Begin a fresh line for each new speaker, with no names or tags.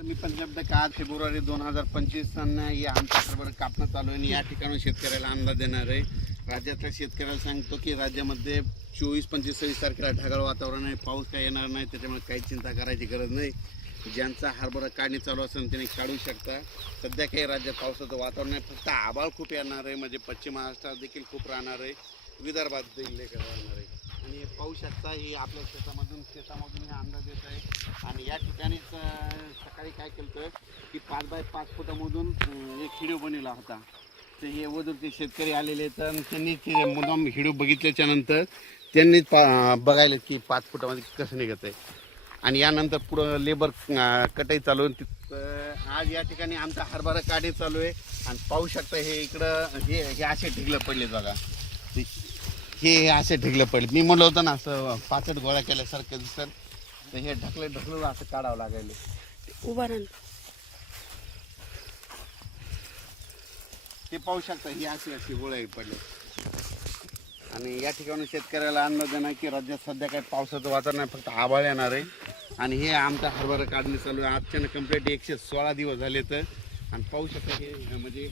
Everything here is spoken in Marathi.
मी पंजाब का आज फेब्रुवारी दोन हजार पंचवीस या आमच्या हरभरा कापणं चालू आहे आणि या ठिकाणी शेतकऱ्याला अंदाज देणार आहे. राज्यातल्या शेतकऱ्याला सांगतो की राज्यामध्ये चोवीस पंचवीस सव्वीस तारखेला ढगाळ वातावरण आहे. पाऊस काय येणार नाही. त्याच्यामुळे काही चिंता करायची गरज नाही. ज्यांचा हरभरा काढणी चालू असेल त्यांनी काढू शकता. सध्या काही राज्यात पावसाचं वातावरण आहे. फक्त आभाळ खूप येणार आहे. म्हणजे पश्चिम महाराष्ट्रात देखील खूप राहणार आहे. विदर्भात देखील राहणार आहे. आणि हे पाहू शकता ही आपल्या शेतामधून शेतामधून हे अंदाज येत आहे. आणि या ठिकाणीच सकाळी काय केलं होतं की पाच बाय पाच फुटामधून एक हिडिओ बनवला होता. तर हे वधूरचे शेतकरी आलेले तर त्यांनी ते मुद्दाम हिडिओ बघितल्याच्या नंतर त्यांनी पा बघायला की पाच फुटामध्ये कसं निघत आहे. आणि यानंतर पुढं लेबर कटाई चालू आहे. आज या ठिकाणी आमचा हरभरा काढे चालू आहे. आणि पाहू शकता हे इकडं हे हे असे ढिगलं पडले बघा. हे असे ढिगलं पडले. मी म्हणलं होतं ना असं पाचट गोळा केल्यासारखं दिसत. तर हे ढकले ढकलून असं काढावं लागेल
उभा
ते पाहू शकता ही अशी अशी गोळ्या पडले. आणि या ठिकाणी शेतकऱ्याला अंदाज देणार की राज्यात सध्या काही पावसाचं वातावरण आहे फक्त आभाळ येणार आहे. आणि हे आमचा हरभरा काढणी चालू आहे. आजच्यानं कंप्लीट एकशे सोळा दिवस झाले तर. आणि पाहू शकता हे म्हणजे